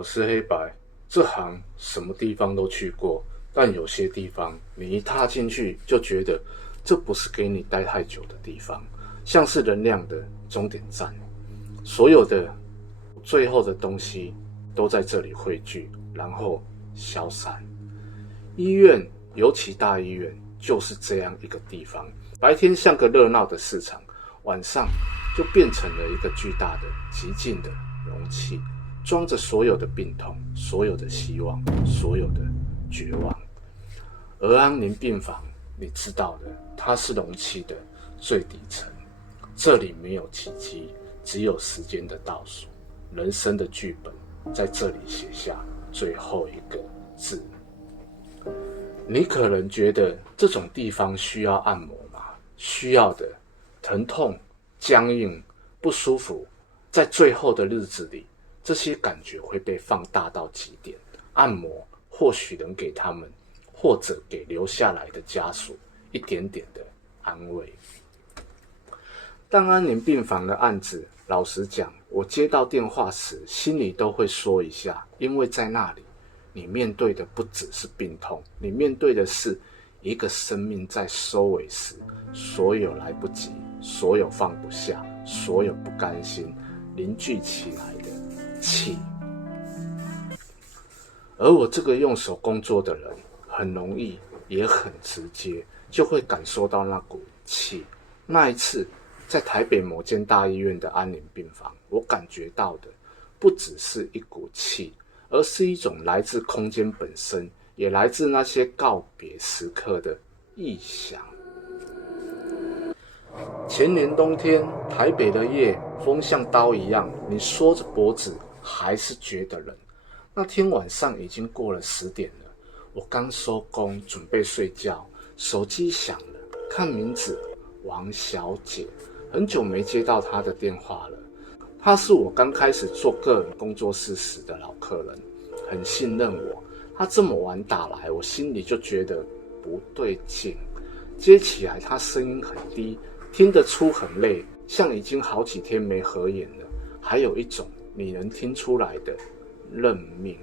我是黑白，这行什么地方都去过，但有些地方你一踏进去就觉得这不是给你待太久的地方，像是能量的终点站，所有的最后的东西都在这里汇聚，然后消散。医院，尤其大医院，就是这样一个地方，白天像个热闹的市场，晚上就变成了一个巨大的极静的容器，装着所有的病痛，所有的希望，所有的绝望。而安宁病房，你知道的，它是容器的最底层，这里没有奇迹，只有时间的倒数，人生的剧本在这里写下最后一个字。你可能觉得这种地方需要按摩吗？需要的，疼痛、僵硬、不舒服，在最后的日子里，这些感觉会被放大到极点。按摩或许能给他们，或者给留下来的家属一点点的安慰。但安宁病房的案子，老实讲，我接到电话时，心里都会说一下，因为在那里，你面对的不只是病痛，你面对的是一个生命在收尾时，所有来不及，所有放不下，所有不甘心凝聚起来的气。而我这个用手工作的人，很容易也很直接，就会感受到那股气。那一次，在台北某间大医院的安宁病房，我感觉到的不只是一股气，而是一种来自空间本身，也来自那些告别时刻的臆想。前年冬天，台北的夜风像刀一样，你缩着脖子还是觉得冷。那天晚上已经过了10点了，我刚收工准备睡觉，手机响了，看名字王小姐，很久没接到她的电话了。她是我刚开始做个人工作室时的老客人，很信任我。她这么晚打来，我心里就觉得不对劲。接起来，她声音很低，听得出很累，像已经好几天没合眼了，还有一种你能听出来的认命。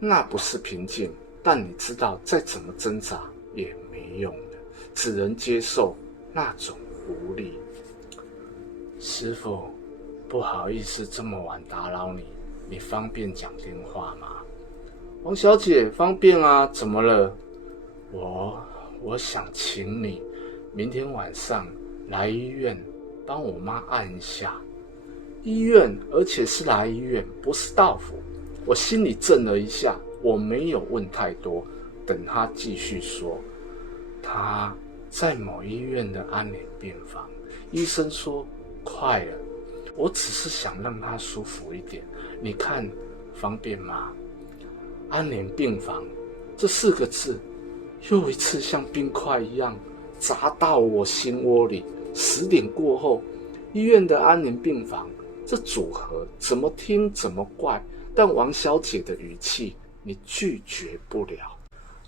那不是平静，但你知道再怎么挣扎也没用的，只能接受那种无力。师父，不好意思这么晚打扰你，你方便讲电话吗？王小姐，方便啊，怎么了？我想请你明天晚上来医院帮我妈按一下。医院，而且是来医院，不是到府。我心里震了一下，我没有问太多，等他继续说。他在某医院的安宁病房，医生说快了，我只是想让他舒服一点，你看方便吗？安宁病房这4个字，又一次像冰块一样砸到我心窝里。10点过后，医院的安宁病房，这组合怎么听怎么怪，但王小姐的语气你拒绝不了。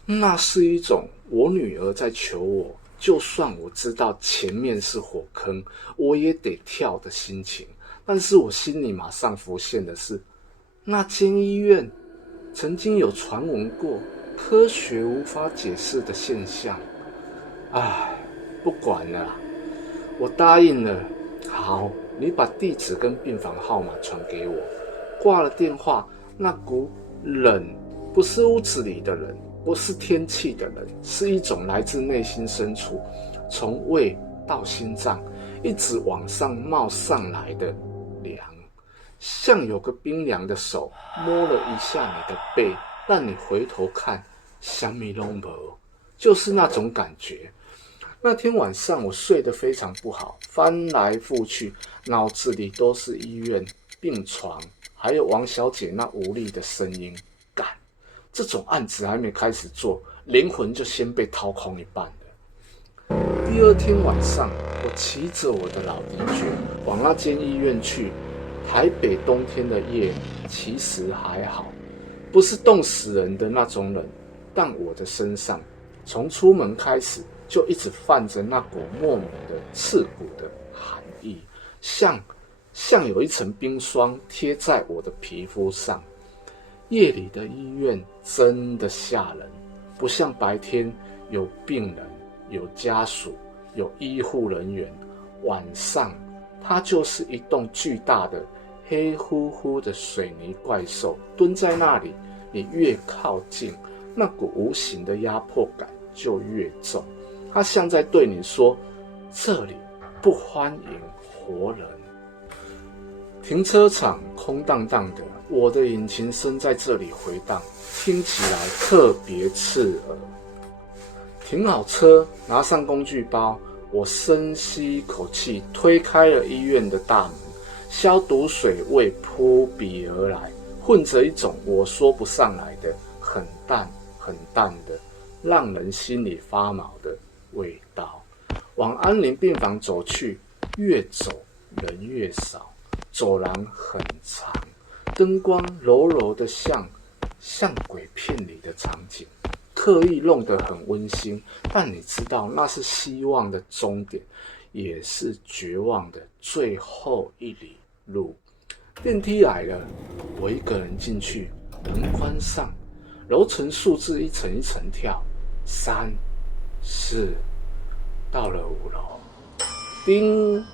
那是一种我女儿在求我，就算我知道前面是火坑，我也得跳的心情。但是我心里马上浮现的是，那间医院曾经有传闻过科学无法解释的现象。唉，不管了啦，我答应了。好，你把地址跟病房号码传给我。挂了电话，那股冷不是屋子里的冷，不是天气的冷，是一种来自内心深处，从胃到心脏一直往上冒上来的凉，像有个冰凉的手摸了一下你的背，让你回头看，什么都没，就是那种感觉。那天晚上我睡得非常不好，翻来覆去，脑子里都是医院、病床，还有王小姐那无力的声音。干，这种案子还没开始做，灵魂就先被掏空一半了。第2天晚上，我骑着我的老的确往那间医院去。台北冬天的夜其实还好，不是冻死人的那种冷，但我的身上从出门开始就一直泛着那股莫名的刺骨的寒意，像有一层冰霜贴在我的皮肤上。夜里的医院真的吓人，不像白天有病人、有家属、有医护人员，晚上它就是一栋巨大的黑乎乎的水泥怪兽蹲在那里，你越靠近，那股无形的压迫感就越重。它像在对你说，这里不欢迎活人。停车场空荡荡的，我的引擎声在这里回荡，听起来特别刺耳。停好车，拿上工具包，我深吸一口气，推开了医院的大门。消毒水味扑鼻而来，混着一种我说不上来的很淡很淡的让人心里发毛的味道。往安宁病房走去，越走人越少，走廊很长，灯光柔柔的像鬼片里的场景，刻意弄得很温馨，但你知道那是希望的终点，也是绝望的最后一里路。电梯来了，我一个人进去，门关上，楼层数字一层一层跳，3、4，到了5楼，叮，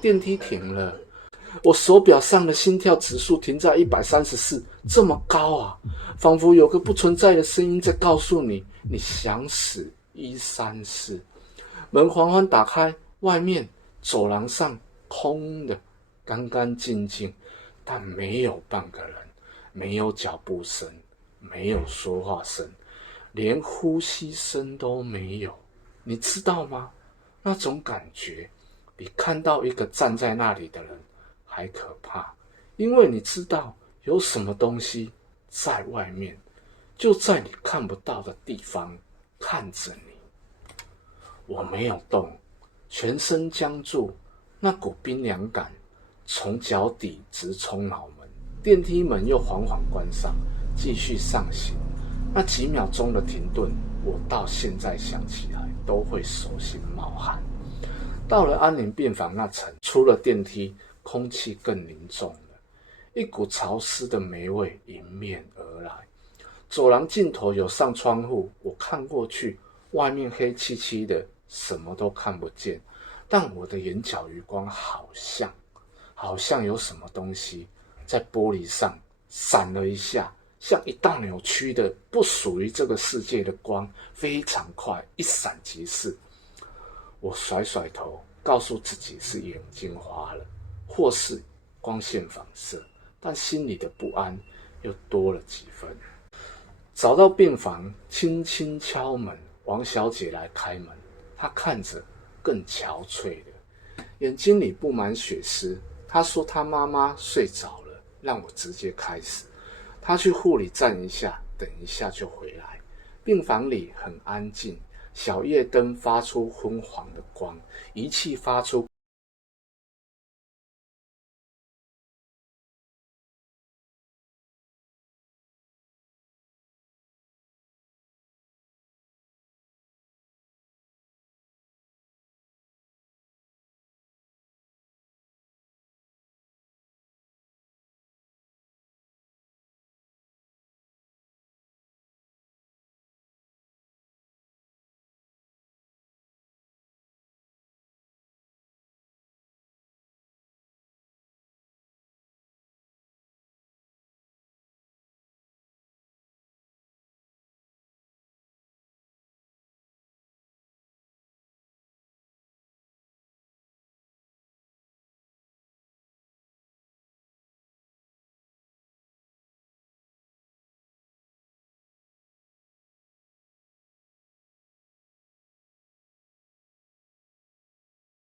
电梯停了。我手表上的心跳指数停在134，这么高啊，仿佛有个不存在的声音在告诉你，你想死134。门缓缓打开，外面走廊上空的，干干净净，但没有半个人，没有脚步声，没有说话声，连呼吸声都没有。你知道吗？那种感觉比看到一个站在那里的人还可怕，因为你知道有什么东西在外面，就在你看不到的地方看着你。我没有动，全身僵住，那股冰凉感从脚底直冲脑门。电梯门又缓缓关上，继续上行。那几秒钟的停顿，我到现在想起来都会手心冒汗。到了安宁病房那层，出了电梯，空气更凝重了，一股潮湿的霉味迎面而来。走廊尽头有扇窗户，我看过去，外面黑漆漆的，什么都看不见，但我的眼角余光好像有什么东西在玻璃上闪了一下，像一道扭曲的不属于这个世界的光，非常快，一闪即逝。我甩甩头，告诉自己是眼睛花了，或是光线反射，但心里的不安又多了几分。找到病房，轻轻敲门，王小姐来开门，她看着更憔悴了，眼睛里布满血丝。她说她妈妈睡着了，让我直接开始。她去护理站一下，等一下就回来。病房里很安静，小夜灯发出昏黄的光，仪器发出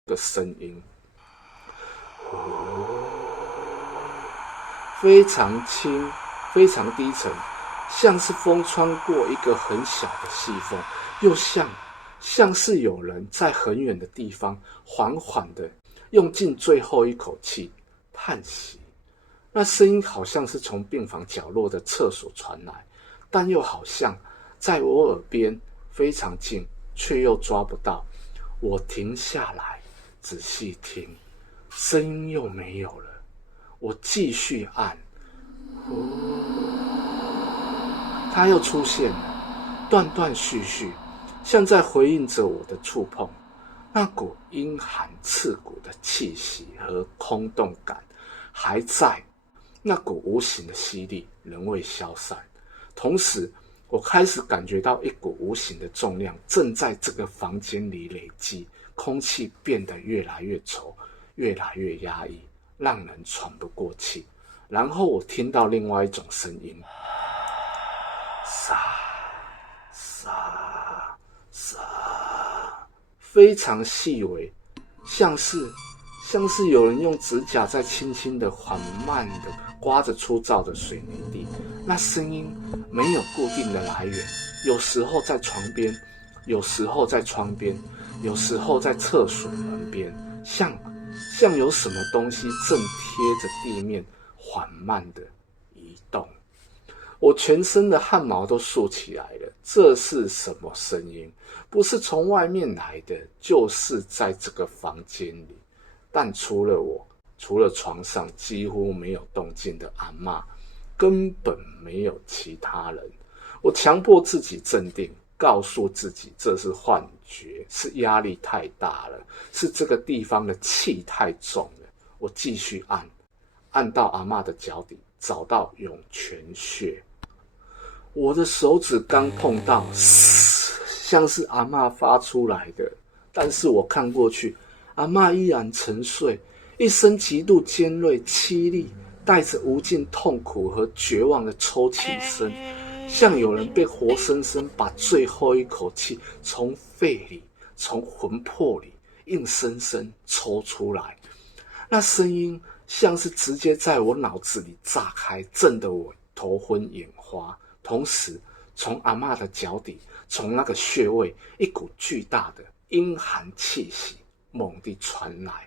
的声音，非常轻，非常低沉，像是风穿过一个很小的细缝，又像是有人在很远的地方缓缓地用尽最后一口气叹息。那声音好像是从病房角落的厕所传来，但又好像在我耳边非常近，却又抓不到。我停下来仔细听，声音又没有了。我继续按，它又出现了，断断续续，像在回应着我的触碰。那股阴寒刺骨的气息和空洞感还在，那股无形的吸力仍未消散。同时，我开始感觉到一股无形的重量正在这个房间里累积，空气变得越来越稠，越来越压抑，让人喘不过气。然后我听到另外一种声音，沙沙沙，非常细微，像是有人用指甲在轻轻的、缓慢的刮着粗糙的水泥地。那声音没有固定的来源，有时候在床边，有时候在窗边，有时候在厕所门边，像有什么东西正贴着地面缓慢的移动。我全身的汗毛都竖起来了。这是什么声音？不是从外面来的，就是在这个房间里。但除了床上几乎没有动静的阿嬷，根本没有其他人。我强迫自己镇定，告诉自己这是幻觉，是压力太大了，是这个地方的气太重了。我继续按到阿嬷的脚底，找到涌泉穴。我的手指刚碰到，像是阿嬷发出来的，但是我看过去，阿嬷依然沉睡，一声极度尖锐、凄厉，带着无尽痛苦和绝望的抽泣声，像有人被活生生把最后一口气从肺里、从魂魄里硬生生抽出来。那声音像是直接在我脑子里炸开，震得我头昏眼花。同时，从阿嬷的脚底，从那个穴位，一股巨大的阴寒气息猛地传来，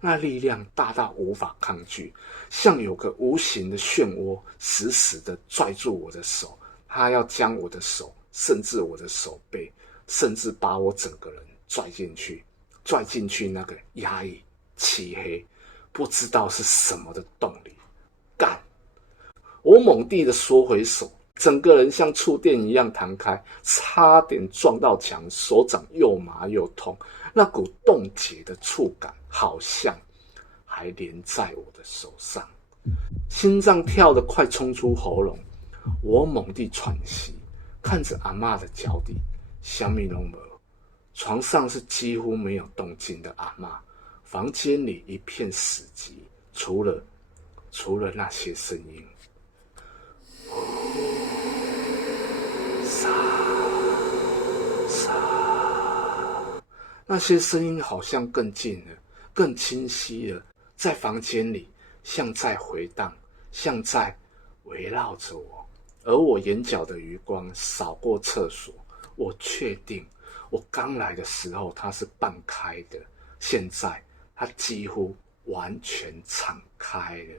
那力量大到无法抗拒，像有个无形的漩涡死死地拽住我的手，它要将我的手，甚至我的手背，甚至把我整个人拽进去那个压抑、漆黑、不知道是什么的洞里。干！我猛地的缩回手，整个人像触电一样弹开，差点撞到墙，手掌又麻又痛，那股冻结的触感好像还连在我的手上，心脏跳得快冲出喉咙。我猛地喘息，看着阿嬷的脚底，什么都没有，床上是几乎没有动静的阿嬷，房间里一片死寂，除了那些声音。那些声音好像更近了，更清晰了，在房间里像在回荡，像在围绕着我。而我眼角的余光扫过厕所，我确定我刚来的时候它是半开的，现在它几乎完全敞开了，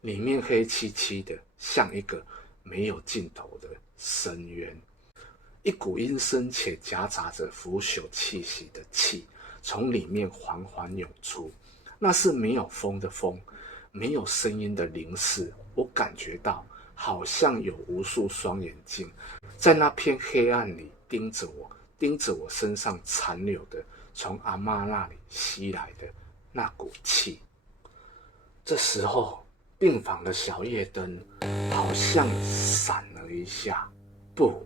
里面黑漆漆的，像一个没有尽头的深渊。一股阴森且夹杂着腐朽气息的气从里面缓缓涌出，那是没有风的风，没有声音的凝视。我感觉到好像有无数双眼睛在那片黑暗里盯着我身上残留的从阿嬷那里吸来的那股气。这时候病房的小夜灯好像闪了一下，不，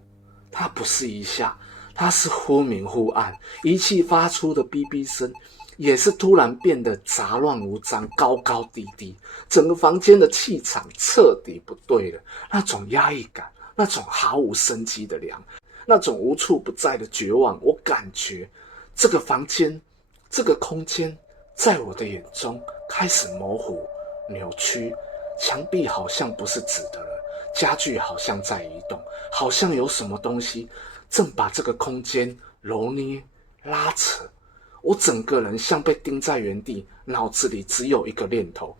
它不是一下，它是忽明忽暗，仪器发出的哔哔声也是突然变得杂乱无章，高高低低，整个房间的气场彻底不对了。那种压抑感，那种毫无生机的凉，那种无处不在的绝望，我感觉这个房间，这个空间在我的眼中开始模糊扭曲，墙壁好像不是直的了，家具好像在移动，好像有什么东西正把这个空间揉捏拉扯。我整个人像被钉在原地，脑子里只有一个念头，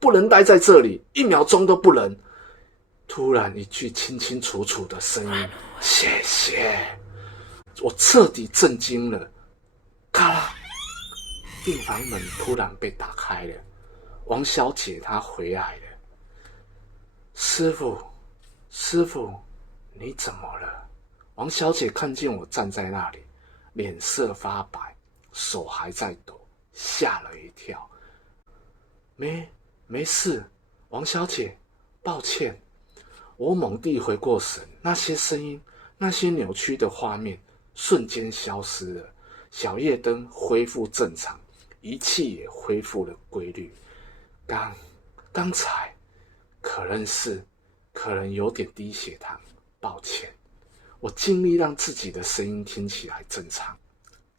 不能待在这里，1秒钟都不能。突然一句清清楚楚的声音，谢谢。我彻底震惊了。咔啦，病房门突然被打开了，王小姐她回来了。师父，你怎么了？王小姐看见我站在那里，脸色发白，手还在抖，吓了一跳。没事，王小姐，抱歉。我猛地回过神，那些声音，那些扭曲的画面瞬间消失了，小夜灯恢复正常，仪器也恢复了规律。刚才可能有点低血糖，抱歉。我尽力让自己的声音听起来正常，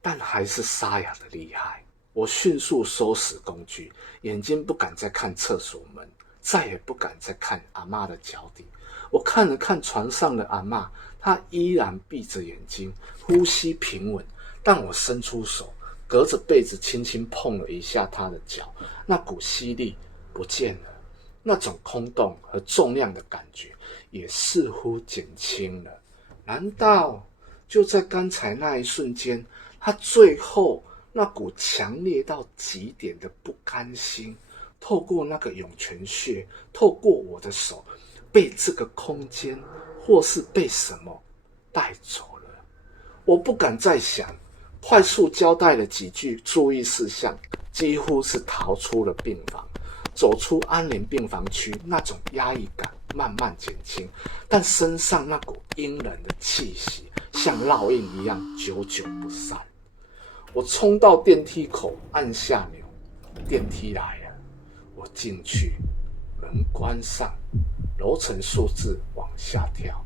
但还是沙哑的厉害。我迅速收拾工具，眼睛不敢再看厕所门，再也不敢再看阿嬷的脚底。我看了看床上的阿嬷，她依然闭着眼睛，呼吸平稳，但我伸出手，隔着被子轻轻碰了一下她的脚，那股吸力不见了，那种空洞和重量的感觉也似乎减轻了。难道就在刚才那一瞬间，他最后那股强烈到极点的不甘心，透过那个涌泉穴，透过我的手，被这个空间或是被什么带走了？我不敢再想，快速交代了几句注意事项，几乎是逃出了病房。走出安宁病房区，那种压抑感慢慢减轻，但身上那股阴冷的气息像烙印一样久久不散。我冲到电梯口，按下钮，电梯来了。我进去，门关上，楼层数字往下跳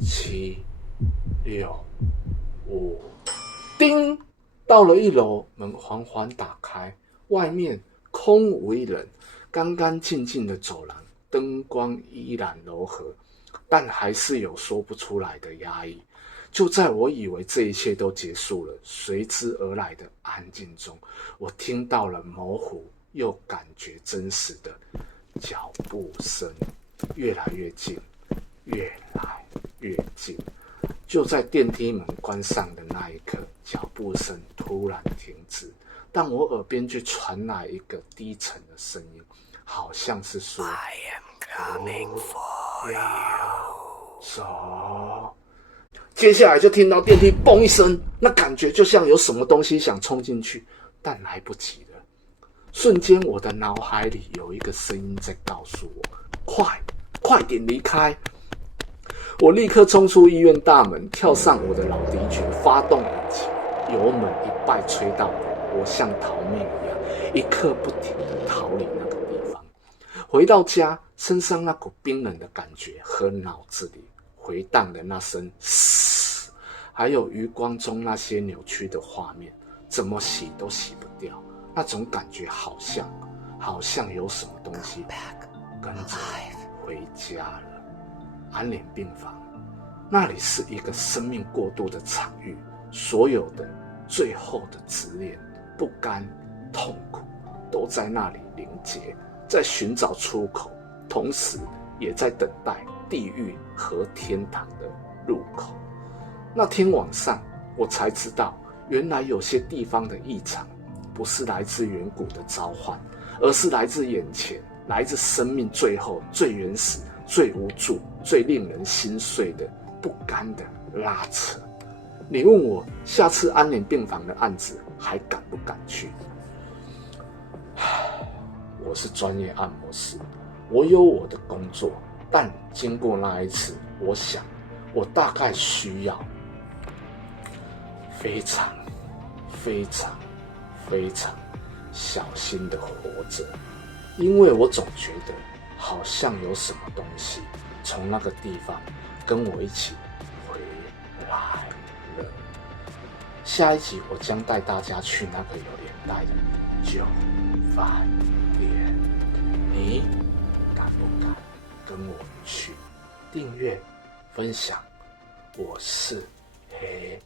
，7、6、5，叮！到了1楼，门缓缓打开，外面空无一人。干干净净的走廊，灯光依然柔和，但还是有说不出来的压抑。就在我以为这一切都结束了，随之而来的安静中，我听到了模糊又感觉真实的脚步声，越来越近，越来越近。就在电梯门关上的那一刻，脚步声突然停止，但我耳边却传来一个低沉的声音，好像是说 I am coming for you。 走。接下来就听到电梯嘣一声，那感觉就像有什么东西想冲进去，但来不及了。瞬间我的脑海里有一个声音在告诉我，快点离开。我立刻冲出医院大门，跳上我的老敌犬，发动引擎，油门一拜吹到底，我像逃命一样，一刻不停地逃离那个地方。回到家，身上那股冰冷的感觉和脑子里回荡的那声嘶，还有余光中那些扭曲的画面，怎么洗都洗不掉。那种感觉好像有什么东西跟着回家了。安宁病房，那里是一个生命过渡的场域，所有的最后的执念、不甘、痛苦都在那里凝结，在寻找出口，同时也在等待地狱和天堂的入口。那天晚上，我才知道，原来有些地方的异常，不是来自远古的召唤，而是来自眼前，来自生命最后、最原始、最无助、最令人心碎的不甘的拉扯。你问我下次安宁病房的案子还敢不敢去？我是专业按摩师，我有我的工作，但经过那一次，我想我大概需要非常小心的活着，因为我总觉得好像有什么东西从那个地方跟我一起回来了。下一集我将带大家去那个有连带的旧饭店，你敢不敢跟我去？订阅分享，我是黑